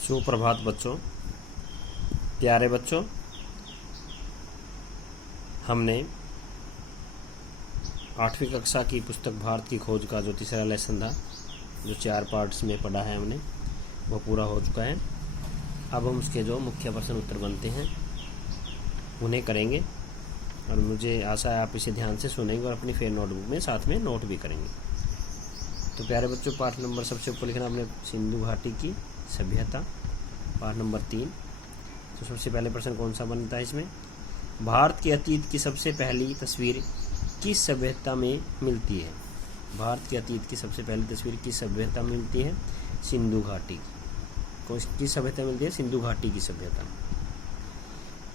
सुप्रभात बच्चों, प्यारे बच्चों। हमने 8वीं कक्षा की पुस्तक भारत की खोज का जो तीसरा लेसन था, जो 4 पार्ट्स में पढ़ा है हमने, वो पूरा हो चुका है। अब हम उसके जो मुख्य प्रश्न उत्तर बनते हैं उन्हें करेंगे और मुझे आशा है आप इसे ध्यान से सुनेंगे और अपनी फेयर नोटबुक में साथ में नोट भी करेंगे। तो प्यारे बच्चों, पाठ नंबर सबसे ऊपर लिखना आपने सिंधु घाटी की सभ्यता, पाठ नंबर 3। तो सबसे पहले प्रश्न कौन सा बनता है इसमें? भारत के अतीत की सबसे पहली तस्वीर किस सभ्यता में मिलती है? भारत के अतीत की सबसे पहली तस्वीर किस सभ्यता में मिलती है? सिंधु घाटी की। किस सभ्यता मिलती है? सिंधु घाटी की सभ्यता।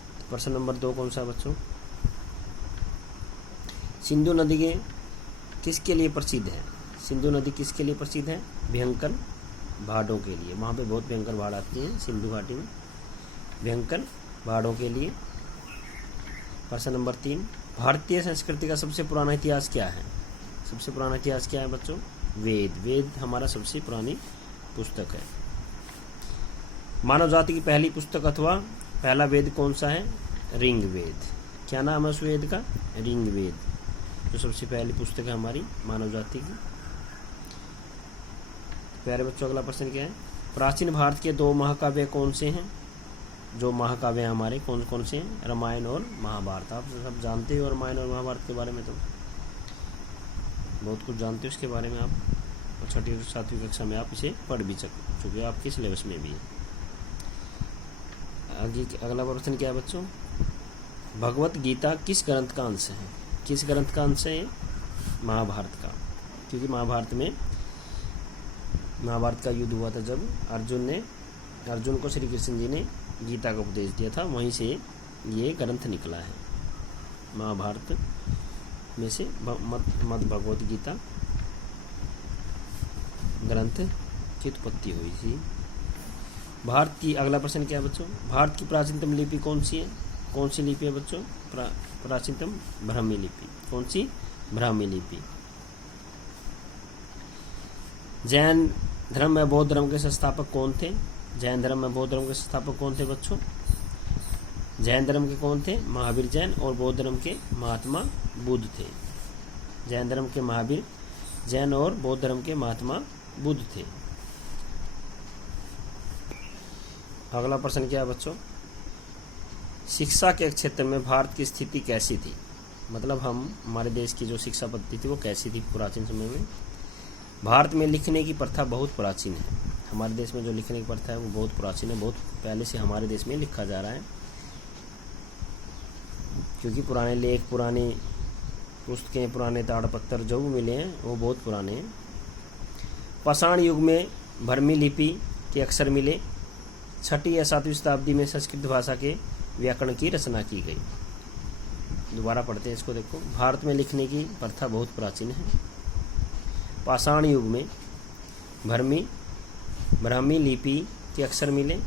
तो प्रश्न नंबर 2 कौन सा बच्चों? सिंधु नदी के किसके लिए प्रसिद्ध है? सिंधु नदी किसके लिए प्रसिद्ध है? भयंकर बाढ़ों के लिए। वहाँ पे बहुत भयंकर बाढ़ आती है सिंधु घाटी में, भयंकर बाढ़ों के लिए। प्रश्न नंबर 3, भारतीय संस्कृति का सबसे पुराना इतिहास क्या है? सबसे पुराना इतिहास क्या है बच्चों? वेद। वेद हमारा सबसे पुरानी पुस्तक है। मानव जाति की पहली पुस्तक अथवा पहला वेद कौन सा है? ऋग्वेद। क्या नाम है उस वेद का? ऋग्वेद, जो सबसे पहली पुस्तक है हमारी मानव जाति की। प्यारे बच्चों, अगला प्रश्न क्या है? प्राचीन भारत के 2 महाकाव्य कौन से हैं? जो महाकाव्य हैं हमारे कौन कौन से हैं? रामायण और महाभारत। आप सब जानते हो रामायण और महाभारत के बारे में, तो बहुत कुछ जानते हो इसके बारे में आप, और 6वीं और 7वीं कक्षा में आप इसे पढ़ भी चुके हो, आपके सिलेबस में भी है। आगे अगला प्रश्न क्या है बच्चों? भगवत गीता किस ग्रंथ का अंश है? किस ग्रंथ का अंश है? महाभारत का। क्योंकि महाभारत का युद्ध हुआ था जब अर्जुन को श्री कृष्ण जी ने गीता का उपदेश दिया था, वहीं से ये ग्रंथ निकला है। महाभारत में से मद भगवत गीता ग्रंथ की उत्पत्ति हुई थी। भारत की अगला प्रश्न क्या है बच्चों? भारत की प्राचीनतम लिपि कौन सी है? कौन सी लिपि है बच्चों? प्राचीनतम ब्राह्मी लिपि। कौन सी? ब्राह्मी लिपि। जैन धर्म में बौद्ध धर्म के संस्थापक कौन थे? जैन धर्म में बौद्ध धर्म के संस्थापक कौन थे बच्चों? जैन धर्म के कौन थे? महावीर जैन। और बौद्ध धर्म के महात्मा बुद्ध थे। जैन धर्म के महावीर जैन और बौद्ध धर्म के महात्मा बुद्ध थे। अगला प्रश्न क्या है बच्चों? शिक्षा के क्षेत्र में भारत की स्थिति कैसी थी? मतलब हमारे देश की जो शिक्षा पद्धति थी वो कैसी थी प्राचीन समय में? भारत में लिखने की प्रथा बहुत प्राचीन है। हमारे देश में जो लिखने की प्रथा है वो बहुत प्राचीन है, बहुत पहले से हमारे देश में लिखा जा रहा है। क्योंकि पुराने लेख, पुरानी पुस्तकें, पुराने ताड़पत्र जो भी मिले हैं वो बहुत पुराने हैं। पाषाण युग में ब्राह्मी लिपि के अक्षर मिले। 6वीं या 7वीं शताब्दी में संस्कृत भाषा के व्याकरण की रचना की गई। दोबारा पढ़ते हैं इसको, देखो। भारत में लिखने की प्रथा बहुत प्राचीन है। पाषाण युग में ब्राह्मी लिपि के अक्षर मिले।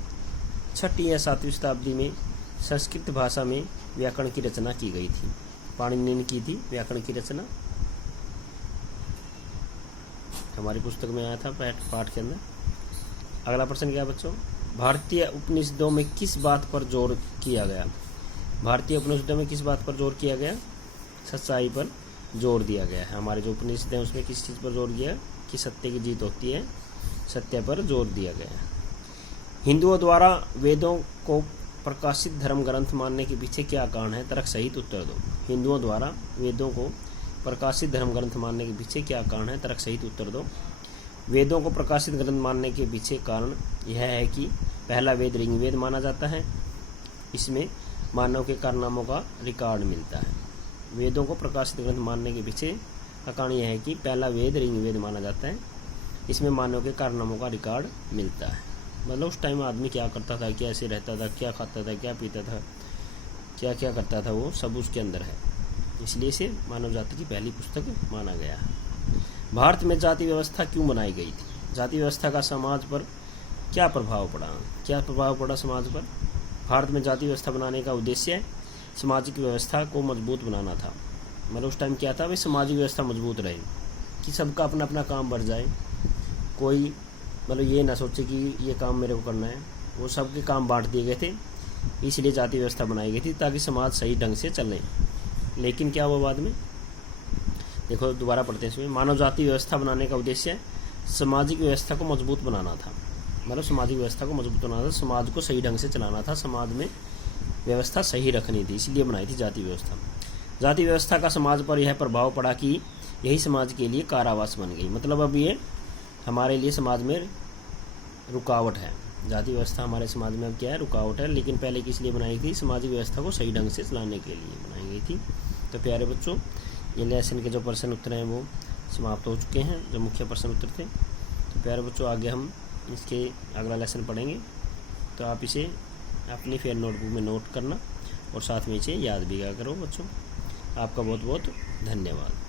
6वीं या 7वीं शताब्दी में संस्कृत भाषा में व्याकरण की रचना की गई थी। पाणिनि ने की थी व्याकरण की रचना, हमारी पुस्तक में आया था पाठ के अंदर। अगला प्रश्न क्या है बच्चों? भारतीय उपनिषदों में किस बात पर जोर किया गया? भारतीय उपनिषदों में किस बात पर जोर किया गया? सच्चाई पर जोर दिया गया है। हमारे जो उपनिषद हैं उसमें किस चीज़ पर जोर दिया? कि सत्य की जीत होती है, सत्य पर जोर दिया गया है। हिंदुओं द्वारा वेदों को प्रकाशित धर्म ग्रंथ मानने के पीछे क्या कारण है? तर्क सहित उत्तर दो। हिंदुओं द्वारा वेदों को प्रकाशित धर्म ग्रंथ मानने के पीछे क्या कारण है? तर्क सहित उत्तर दो। वेदों को प्रकाशित ग्रंथ मानने के पीछे कारण यह है कि पहला वेद ऋग्वेद माना जाता है। इसमें मानव के कारनामों का रिकॉर्ड मिलता है। वेदों को प्रकाशित ग्रंथ मानने के पीछे का कारण यह है कि पहला वेद ऋग्वेद माना जाता है। इसमें मानव के कारनामों का रिकॉर्ड मिलता है। मतलब उस टाइम आदमी क्या करता था, कैसे रहता था, क्या खाता था, क्या पीता था, क्या क्या करता था, वो सब उसके अंदर है। इसलिए इसे मानव जाति की पहली पुस्तक माना गया है। भारत में जाति व्यवस्था क्यों बनाई गई थी? जाति व्यवस्था का समाज पर क्या प्रभाव पड़ा? क्या प्रभाव पड़ा समाज पर? भारत में जाति व्यवस्था बनाने का उद्देश्य सामाजिक व्यवस्था को मजबूत बनाना था। मतलब उस टाइम क्या था भाई, सामाजिक व्यवस्था मजबूत रहे, कि सबका अपना अपना काम बढ़ जाए, कोई मतलब ये ना सोचे कि ये काम मेरे को करना है, वो सबके काम बांट दिए गए थे, इसलिए जाति व्यवस्था बनाई गई थी ताकि समाज सही ढंग से चले। लेकिन क्या हुआ बाद में, देखो दोबारा पढ़ते हैं इसमें। मानव जाति व्यवस्था बनाने का उद्देश्य सामाजिक व्यवस्था को मजबूत बनाना था, मतलब सामाजिक व्यवस्था को मजबूत बनाना था, समाज को सही ढंग से चलाना था, समाज में व्यवस्था सही रखनी थी, इसलिए बनाई थी जाति व्यवस्था। जाति व्यवस्था का समाज पर यह प्रभाव पड़ा कि यही समाज के लिए कारावास बन गई। मतलब अब ये हमारे लिए समाज में रुकावट है, जाति व्यवस्था हमारे समाज में अब क्या है, रुकावट है। लेकिन पहले किस लिए बनाई थी, सामाजिक व्यवस्था को सही ढंग से चलाने के लिए बनाई गई थी। तो प्यारे बच्चों, ये लेसन के जो प्रश्न उत्तर हैं वो समाप्त हो चुके हैं, जो मुख्य प्रश्न उत्तर थे। तो प्यारे बच्चों, आगे हम इसके अगला लेसन पढ़ेंगे, तो आप इसे अपनी फेयर नोटबुक में नोट करना और साथ में इसे याद भी किया करो बच्चों। आपका बहुत बहुत धन्यवाद।